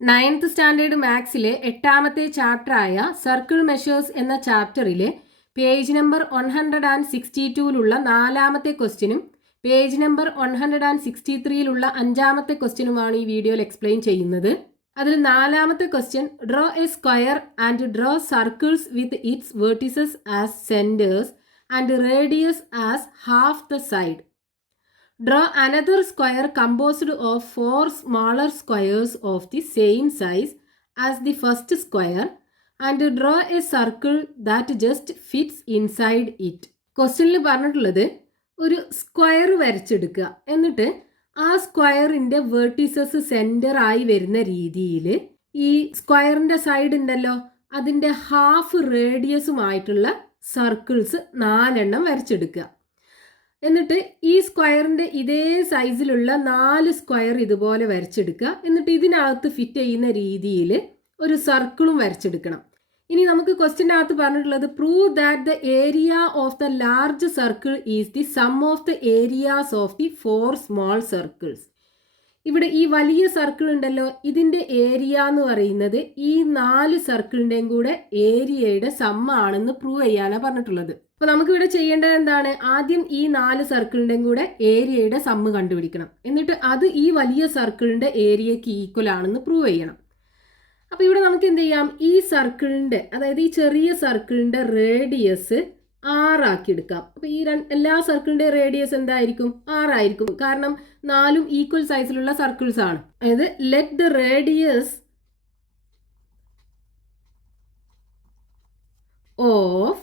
9th standard മാത്സിലെ 8ാമത്തെ ചാപ്റ്ററായ circle measures എന്ന ചാപ്റ്ററിലെ page number 162ലുള്ള 4ാമത്തെ ക്വസ്റ്റ്യനും page number 163ലുള്ള 5ാമത്തെ ക്വസ്റ്റ്യനുമാണ് ഈ വീഡിയോയിൽ എക്സ്പ്ലെയിൻ ചെയ്യുന്നത്. അതിൽ 4ാമത്തെ question, draw a square and draw circles with its vertices as centres and radius as half the side. Draw another square composed of 4 smaller squares of the same size as the first square and draw a circle that just fits inside it. ക്വസ്റ്റ്യനിൽ പറഞ്ഞിട്ടുള്ളത് ഒരു square വരച്ചെടുക്കുക, എന്നിട്ട് ആ സ്ക്വയറിൻ്റെ vertices centre ആയി വരുന്ന രീതിയിൽ ഈ സ്ക്വയറിൻ്റെ സൈഡ് ഉണ്ടല്ലോ അതിൻ്റെ ഹാഫ് റേഡിയസുമായിട്ടുള്ള സർക്കിൾസ് 4 വരച്ചെടുക്കുക. എന്നിട്ട് ഈ സ്ക്വയറിൻ്റെ ഇതേ സൈസിലുള്ള 4 സ്ക്വയർ ഇതുപോലെ വരച്ചെടുക്കുക. എന്നിട്ട് ഇതിനകത്ത് ഫിറ്റ് ചെയ്യുന്ന രീതിയിൽ ഒരു സർക്കിളും വരച്ചെടുക്കണം. ഇനി നമുക്ക് ക്വസ്റ്റ്യൻ്റെ അകത്ത് പറഞ്ഞിട്ടുള്ളത്, prove that the area of the large circle is the sum of the areas of the 4 small circles. ഇവിടെ ഈ വലിയ സർക്കിൾ ഉണ്ടല്ലോ, ഇതിൻ്റെ ഏരിയ എന്ന് പറയുന്നത് ഈ 4 സർക്കിളിൻ്റെയും കൂടെ ഏരിയയുടെ സമ്മാണെന്ന് പ്രൂവ് ചെയ്യാനാണ് പറഞ്ഞിട്ടുള്ളത്. അപ്പോൾ നമുക്കിവിടെ ചെയ്യേണ്ടത് എന്താണ്? ആദ്യം ഈ 4 സർക്കിളിൻ്റെയും കൂടെ ഏരിയയുടെ സമ്മ് കണ്ടുപിടിക്കണം. എന്നിട്ട് അത് ഈ വലിയ സർക്കിളിൻ്റെ ഏരിയയ്ക്ക് ഈക്വൽ ആണെന്ന് പ്രൂവ് ചെയ്യണം. അപ്പോൾ ഇവിടെ നമുക്ക് എന്ത് ചെയ്യാം? ഈ സർക്കിളിൻ്റെ, അതായത് ഈ ചെറിയ സർക്കിളിൻ്റെ റേഡിയസ് 6 ആക്കി എടുക്കാം. അപ്പോൾ ഈ എല്ലാ സർക്കിളിൻ്റെ റേഡിയസ് എന്തായിരിക്കും? 6 ആയിരിക്കും. കാരണം 4ഉം ഈക്വൽ സൈസിലുള്ള സർക്കിൾസ് ആണ്. അതായത് let the radius of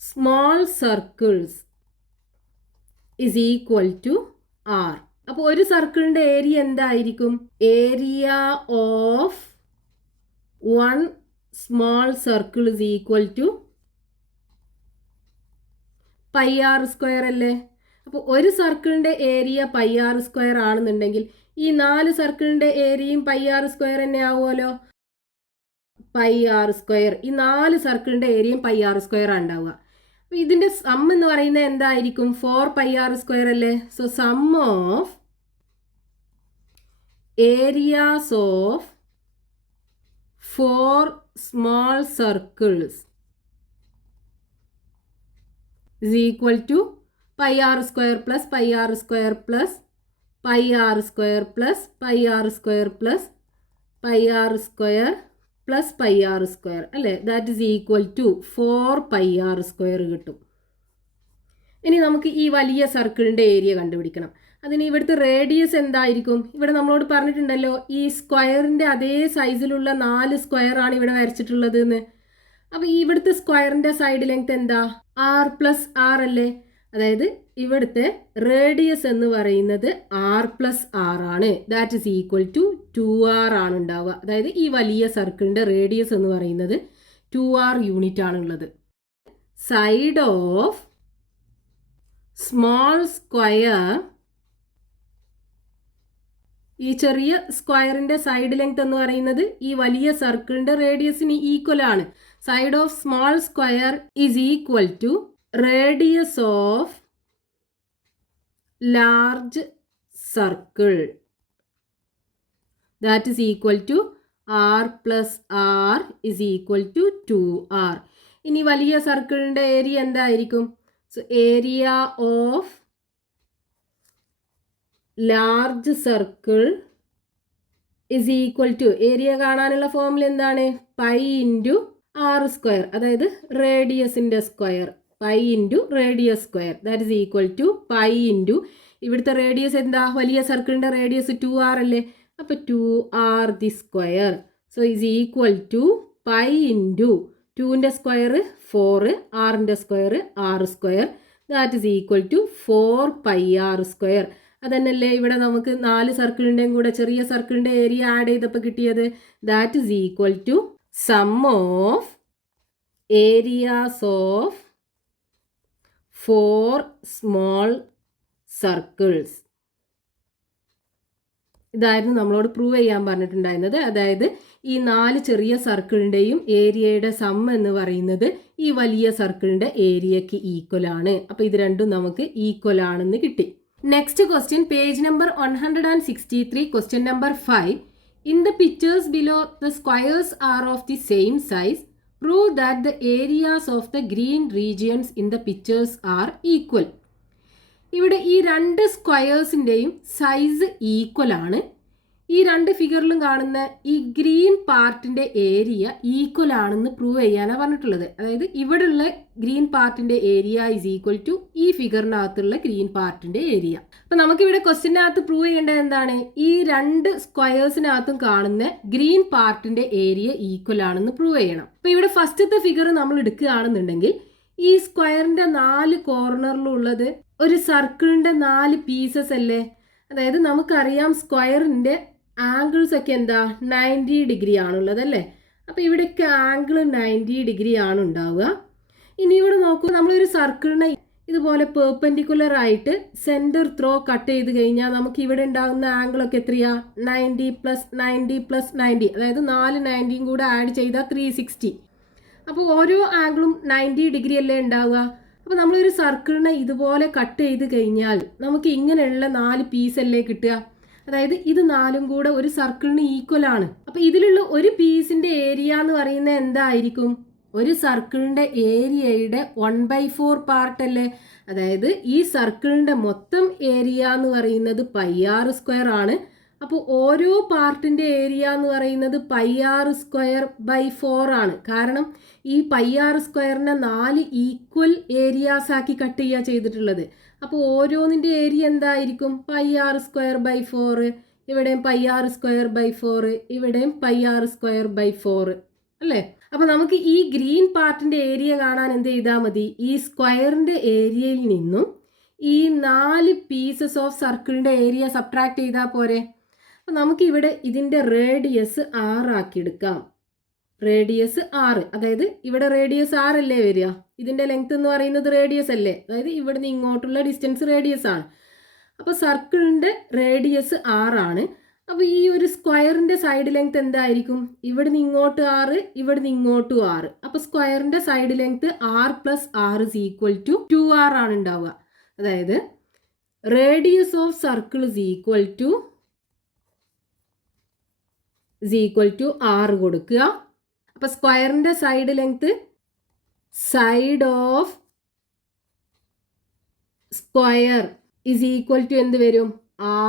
small circles is equal to R. അപ്പോൾ ഒരു സർക്കിളിൻ്റെ ഏരിയ എന്തായിരിക്കും? Area of 1 small circle is equal to πr² അല്ലേ? അപ്പോൾ ഒരു സർക്കിളിൻ്റെ ഏരിയ πr² ആണെന്നുണ്ടെങ്കിൽ ഈ 4 സർക്കിളിൻ്റെ ഏരിയയും πr² തന്നെ ആവുമല്ലോ. πr², ഈ 4 സർക്കിളിൻ്റെ ഏരിയയും πr² ആണ് ഉണ്ടാവുക. അപ്പോൾ ഇതിൻ്റെ സം എന്ന് പറയുന്നത് എന്തായിരിക്കും? 4πr² അല്ലേ? So sum of areas of 4 small circles is equal to πr² plus πr² plus πr² plus πr² plus πr² plus πr² അല്ലേ? That is equal to 4πr² കിട്ടും. ഇനി നമുക്ക് ഈ വലിയ സർക്കിളിൻ്റെ ഏരിയ കണ്ടുപിടിക്കണം. അതിന് ഇവിടുത്തെ റേഡിയസ് എന്തായിരിക്കും? ഇവിടെ നമ്മളോട് പറഞ്ഞിട്ടുണ്ടല്ലോ ഈ സ്ക്വയറിൻ്റെ അതേ സൈസിലുള്ള 4 സ്ക്വയർ ആണ് ഇവിടെ വരച്ചിട്ടുള്ളത് എന്ന്. അപ്പോൾ ഇവിടുത്തെ സ്ക്വയറിൻ്റെ സൈഡ് ലെങ്ത് എന്താ? r+r അല്ലേ? അതായത് ഇവിടുത്തെ റേഡിയസ് എന്ന് പറയുന്നത് r+r ആണ്. That is equal to 2r ആണ് ഉണ്ടാവുക. അതായത് ഈ വലിയ സർക്കിളിൻ്റെ റേഡിയസ് എന്ന് പറയുന്നത് 2r യൂണിറ്റ് ആണുള്ളത്. സൈഡ് ഓഫ് സ്മോൾ സ്ക്വയർ, ഈ ചെറിയ സ്ക്വയറിൻ്റെ സൈഡ് ലെങ്ത് എന്ന് പറയുന്നത് ഈ വലിയ സർക്കിളിൻ്റെ റേഡിയസിന് ഈക്വൽ ആണ്. Side of small square is equal to radius of large circle. That is equal to r+r is equal to 2r. ഇനി വലിയ സർക്കിളിൻ്റെ ഏരിയ എന്തായിരിക്കും? So area of large circle is equal to, area കാണാനുള്ള formula എന്താണ്? π into r², അതായത് റേഡിയസിൻ്റെ square. π into radius square that is equal to π into, ഇവിടുത്തെ radius എന്താ? വലിയ സർക്കിളിൻ്റെ റേഡിയസ് 2r അല്ലേ? അപ്പോൾ 2r the square. So is equal to π into 2ൻ്റെ സ്ക്വയർ 4, r-ൻ്റെ square r², that is equal to 4πr². അതന്നല്ലേ ഇവിടെ നമുക്ക് 4 സർക്കിളിൻ്റെയും കൂടെ ചെറിയ സർക്കിളിൻ്റെ ഏരിയ ആഡ് ചെയ്തപ്പോൾ കിട്ടിയത്. That is equal to sum of areas of 4 small circles. ഇതായിരുന്നു നമ്മളോട് പ്രൂവ് ചെയ്യാൻ പറഞ്ഞിട്ടുണ്ടായിരുന്നത്. അതായത് ഈ 4 ചെറിയ സർക്കിളിൻ്റെയും ഏരിയയുടെ സം എന്ന് പറയുന്നത് ഈ വലിയ സർക്കിളിൻ്റെ ഏരിയയ്ക്ക് ഈക്വൽ ആണ്. അപ്പോൾ ഇത് രണ്ടും നമുക്ക് ഈക്വൽ ആണെന്ന് കിട്ടി. Next question, page number 163, question number 5. In the pictures below, the squares are of the same size. Prove that the areas of the green regions in the pictures are equal. ഇവിടെ ഈ രണ്ട് സ്ക്വയേഴ്സിൻ്റെയും size equal ആണ്. ഈ രണ്ട് ഫിഗറിലും കാണുന്ന ഈ green പാർട്ടിൻ്റെ ഏരിയ ഈക്വൽ ആണെന്ന് പ്രൂവ് ചെയ്യാനാണ് പറഞ്ഞിട്ടുള്ളത്. അതായത് ഇവിടെയുള്ള ഗ്രീൻ പാർട്ടിൻ്റെ ഏരിയ ഈസ് ഈക്വൽ ടു ഈ ഫിഗറിനകത്തുള്ള ഗ്രീൻ പാർട്ടിൻ്റെ ഏരിയ. അപ്പം നമുക്കിവിടെ ക്വസ്റ്റ്യനകത്ത് പ്രൂവ് ചെയ്യേണ്ടത് എന്താണ്? ഈ രണ്ട് സ്ക്വയേഴ്സിനകത്തും കാണുന്ന ഗ്രീൻ പാർട്ടിൻ്റെ ഏരിയ ഈക്വൽ ആണെന്ന് പ്രൂവ് ചെയ്യണം. അപ്പം ഇവിടെ ഫസ്റ്റത്തെ ഫിഗർ നമ്മൾ എടുക്കുകയാണെന്നുണ്ടെങ്കിൽ ഈ സ്ക്വയറിൻ്റെ 4 കോർണറിലുള്ളത് ഒരു സർക്കിളിൻ്റെ 4 പീസസ് അല്ലേ? അതായത് നമുക്കറിയാം സ്ക്വയറിൻ്റെ ആംഗിൾസ് ഒക്കെ എന്താ 90 ഡിഗ്രി ആണുള്ളത് അല്ലേ? അപ്പോൾ ഇവിടെയൊക്കെ ആംഗിൾ 90 ഡിഗ്രി ആണ് ഉണ്ടാവുക. ഇനി ഇവിടെ നോക്കൂ, നമ്മളൊരു സർക്കിളിനെ ഇതുപോലെ പെർപെൻഡിക്കുലർ ആയിട്ട് സെൻറ്റർ ത്രോ കട്ട് ചെയ്ത് കഴിഞ്ഞാൽ നമുക്ക് ഇവിടെ ഉണ്ടാകുന്ന ആംഗിളൊക്കെ എത്രയാ? 90 + 90 + 90, അതായത് 4 90യും കൂടെ ആഡ് ചെയ്താൽ 360. അപ്പോൾ ഓരോ ആംഗിളും 90 ഡിഗ്രി അല്ലേ ഉണ്ടാവുക. അപ്പോൾ നമ്മളൊരു സർക്കിളിനെ ഇതുപോലെ കട്ട് ചെയ്ത് കഴിഞ്ഞാൽ നമുക്ക് ഇങ്ങനെയുള്ള 4 പീസല്ലേ കിട്ടുക. അതായത് ഇത് 4ഉം കൂടെ ഒരു സർക്കിളിന് ഈക്വൽ ആണ്. അപ്പോൾ ഇതിലുള്ള ഒരു പീസിൻ്റെ ഏരിയ എന്ന് പറയുന്നത് എന്തായിരിക്കും? ഒരു സർക്കിളിൻ്റെ ഏരിയയുടെ 1/4 പാർട്ട് അല്ലേ? അതായത് ഈ സർക്കിളിൻ്റെ മൊത്തം ഏരിയ എന്ന് പറയുന്നത് πr² ആണ്. അപ്പോൾ ഓരോ പാർട്ടിൻ്റെ ഏരിയ എന്ന് പറയുന്നത് πr²/4 ആണ്. കാരണം ഈ πr²നെ 4 ഈക്വൽ ഏരിയാസ് ആക്കി കട്ട് ചെയ്യുക ചെയ്തിട്ടുള്ളത്. അപ്പോൾ ഓരോന്നിൻ്റെ ഏരിയ എന്തായിരിക്കും? πr²/4, ഇവിടെയും πr²/4, ഇവിടെയും πr²/4 അല്ലേ? അപ്പോൾ നമുക്ക് ഈ ഗ്രീൻ പാർട്ടിൻ്റെ ഏരിയ കാണാൻ എന്ത് ചെയ്താൽ മതി? ഈ സ്ക്വയറിൻ്റെ ഏരിയയിൽ നിന്നും ഈ 4 പീസസ് ഓഫ് സർക്കിളിൻ്റെ ഏരിയ സബ്ട്രാക്ട് ചെയ്താൽ പോരെ? അപ്പോൾ നമുക്കിവിടെ ഇതിൻ്റെ റേഡിയസ് 6 ആക്കിയെടുക്കാം. റേഡിയസ് 6, അതായത് ഇവിടെ റേഡിയസ് 6 അല്ലേ വരിക? ഇതിൻ്റെ ലെങ്ത് എന്ന് പറയുന്നത് റേഡിയസ് അല്ലേ? അതായത് ഇവിടുന്ന് ഇങ്ങോട്ടുള്ള ഡിസ്റ്റൻസ് റേഡിയസ് ആണ്. അപ്പോൾ സർക്കിളിൻ്റെ റേഡിയസ് 6 ആണ്. അപ്പോൾ ഈ ഒരു സ്ക്വയറിൻ്റെ സൈഡ് ലെങ്ത് എന്തായിരിക്കും? ഇവിടുന്ന് ഇങ്ങോട്ട് 6, ഇവിടുന്ന് ഇങ്ങോട്ടും 6. അപ്പോൾ സ്ക്വയറിൻ്റെ സൈഡ് ലെങ്ത് 6 + 6 = 2r ആണ് ഉണ്ടാവുക. അതായത് radius of circle is equal to 6 കൊടുക്കുക. അപ്പോൾ സ്ക്വയറിൻ്റെ side length side of square is equal to എന്ത് വരും?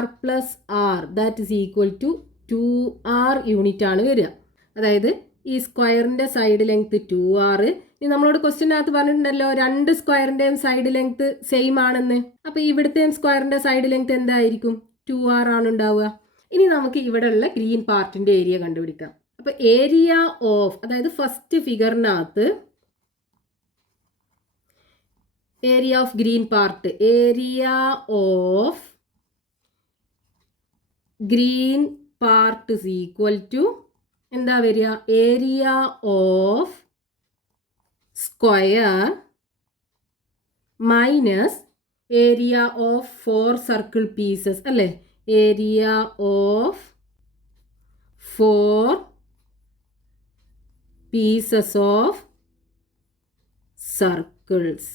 r + r, that is equal to 2r unit ആണ് വരിക. അതായത് ഈ സ്ക്വയറിൻ്റെ സൈഡ് ലെങ്ത് 2r. ഇനി നമ്മളോട് ക്വസ്റ്റ്യനകത്ത് പറഞ്ഞിട്ടുണ്ടല്ലോ രണ്ട് സ്ക്വയറിൻ്റെയും സൈഡ് ലെങ്ത് സെയിം ആണെന്ന്. അപ്പോൾ ഇവിടുത്തെയും സ്ക്വയറിൻ്റെ സൈഡ് ലെങ്ത് എന്തായിരിക്കും? 2r ആണ് ഉണ്ടാവുക. ഇനി നമുക്ക് ഇവിടെയുള്ള ഗ്രീൻ പാർട്ടിൻ്റെ ഏരിയ കണ്ടുപിടിക്കാം. അപ്പോൾ ഏരിയ ഓഫ്, അതായത് ഫസ്റ്റ് ഫിഗറിനകത്ത് area of green part, area of green part is equal to എന്താ വരിക? Area of square minus area of 4 circle pieces അല്ലേ? Area of 4 pieces of circles.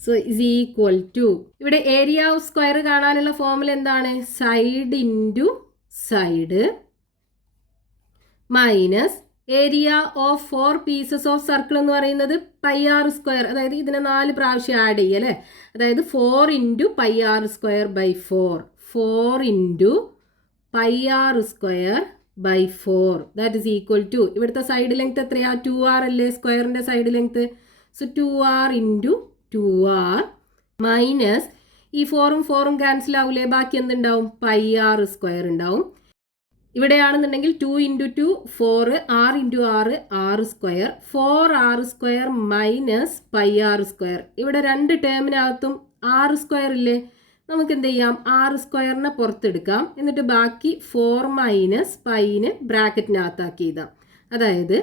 So is equal to, ഇവിടെ area of square കാണാനുള്ള formula എന്താണ്? Side into side minus area of 4 pieces of circle എന്ന് പറയുന്നത് πr², അതായത് ഇതിനെ 4 പ്രാവശ്യം add ചെയ്യുക അല്ലേ? അതായത് 4 × πr²/4, 4 × πr²/4, that is equal to, ഇവിടുത്തെ സൈഡ് ലെങ്ത് എത്രയാ? 2r അല്ലേ സ്ക്വയറിൻ്റെ side length? So 2r × 2r minus ഈ 4ഉം 4ഉം ക്യാൻസൽ ആവില്ലേ? ബാക്കി എന്തുണ്ടാവും? πr² ഉണ്ടാവും. ഇവിടെയാണെന്നുണ്ടെങ്കിൽ 2 × 2 4, r × r r², 4r² minus πr². ഇവിടെ രണ്ട് ടേമിനകത്തും r² ഇല്ലേ? നമുക്ക് എന്ത് ചെയ്യാം? r²നെ പുറത്തെടുക്കാം. എന്നിട്ട് ബാക്കി 4 മൈനസ് പൈനെ ബ്രാക്കറ്റിനകത്താക്കി എഴുതാം. അതായത്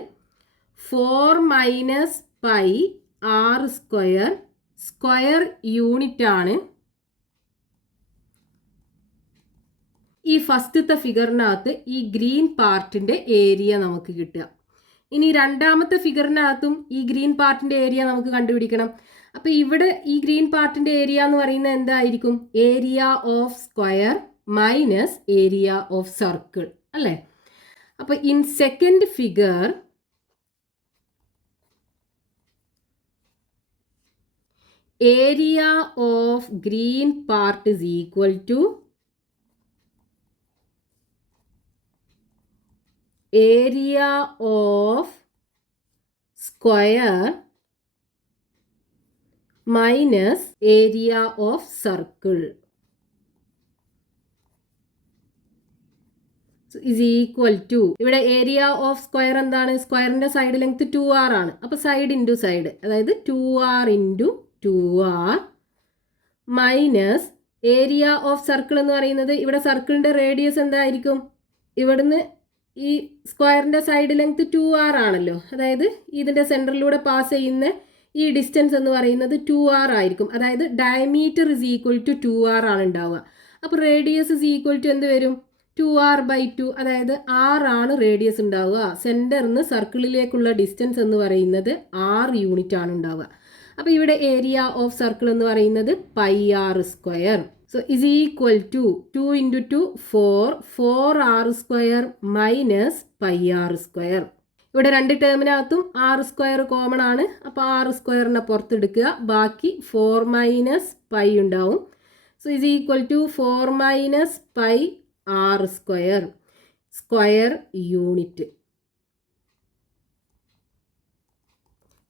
4 minus pi r², square unit ആണ് ഈ ഫസ്റ്റത്തെ ഫിഗറിനകത്ത് ഈ ഗ്രീൻ പാർട്ടിൻ്റെ ഏരിയ നമുക്ക് കിട്ടുക. ഇനി രണ്ടാമത്തെ ഫിഗറിനകത്തും ഈ ഗ്രീൻ പാർട്ടിൻ്റെ ഏരിയ നമുക്ക് കണ്ടുപിടിക്കണം. അപ്പോൾ ഇവിടെ ഈ ഗ്രീൻ പാർട്ടിൻ്റെ ഏരിയ എന്ന് പറയുന്നത് എന്തായിരിക്കും? Area of square minus area of circle അല്ലേ. അപ്പോൾ in second figure area of green part is equal to area of square minus area of circle is equal to, ഇവിടെ ഏരിയ ഓഫ് സ്ക്വയർ എന്താണ്? സ്ക്വയറിന്റെ side length 2r ആണ്. അപ്പോൾ side into side, അതായത് 2r into 2r minus area of circle എന്ന് പറയുന്നത്, ഇവിടെ സർക്കിളിന്റെ റേഡിയസ് എന്തായിരിക്കും? ഇവിടുന്ന് ഈ സ്ക്വയറിന്റെ സൈഡ് ലെങ്ത് 2r ആണല്ലോ, അതായത് ഇതിന്റെ സെന്ററിലൂടെ പാസ് ചെയ്യുന്ന ഈ ഡിസ്റ്റൻസ് എന്ന് പറയുന്നത് 2r ആയിരിക്കും. അതായത് diameter is equal to 2r ആണ് ഉണ്ടാവുക. അപ്പോൾ റേഡിയസ് ഇസ് ഈക്വൽ ടു എന്ത് വരും? 2r/2, അതായത് r ആണ് റേഡിയസ് ഉണ്ടാവുക. സെന്ററിന്ന് സർക്കിളിലേക്കുള്ള ഡിസ്റ്റൻസ് എന്ന് പറയുന്നത് r യൂണിറ്റ് ആണ് ഉണ്ടാവുക. അപ്പോൾ ഇവിടെ ഏരിയ ഓഫ് സർക്കിൾ എന്ന് പറയുന്നത് πr². So is equal to 2 into 2 4r² minus πr². ഇവിടെ രണ്ട് ടേമിനകത്തും r² കോമൺ ആണ്. അപ്പോൾ r² പുറത്തെടുക്കുക, ബാക്കി 4 മൈനസ് π ഉണ്ടാവും. So is equal to 4 minus πr², square unit.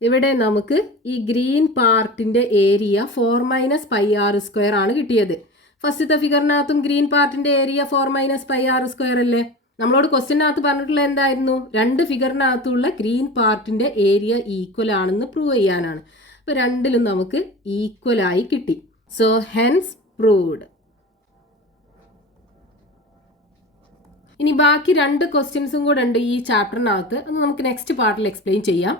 ഇവിടെ നമുക്ക് ഈ ഗ്രീൻ പാർട്ടിന്റെ ഏരിയ 4 മൈനസ് πr² ആണ് കിട്ടിയത്. ഫസ്റ്റത്തെ ഫിഗറിനകത്തും ഗ്രീൻ പാർട്ടിന്റെ ഏരിയ 4 മൈനസ് πr² അല്ലേ. നമ്മളോട് ക്വസ്റ്റ്യനകത്ത് പറഞ്ഞിട്ടുള്ള എന്തായിരുന്നു? രണ്ട് ഫിഗറിനകത്തുള്ള ഗ്രീൻ പാർട്ടിന്റെ ഏരിയ ഈക്വൽ ആണെന്ന് പ്രൂവ് ചെയ്യാനാണ്. അപ്പോൾ രണ്ടിലും നമുക്ക് ഈക്വൽ ആയി കിട്ടി. So hence proved. ഇനി ബാക്കി രണ്ട് ക്വസ്റ്റ്യൻസും കൂടെ ഉണ്ട് ഈ ചാപ്റ്ററിനകത്ത്. അത് നമുക്ക് നെക്സ്റ്റ് പാർട്ടിൽ എക്സ്പ്ലെയിൻ ചെയ്യാം.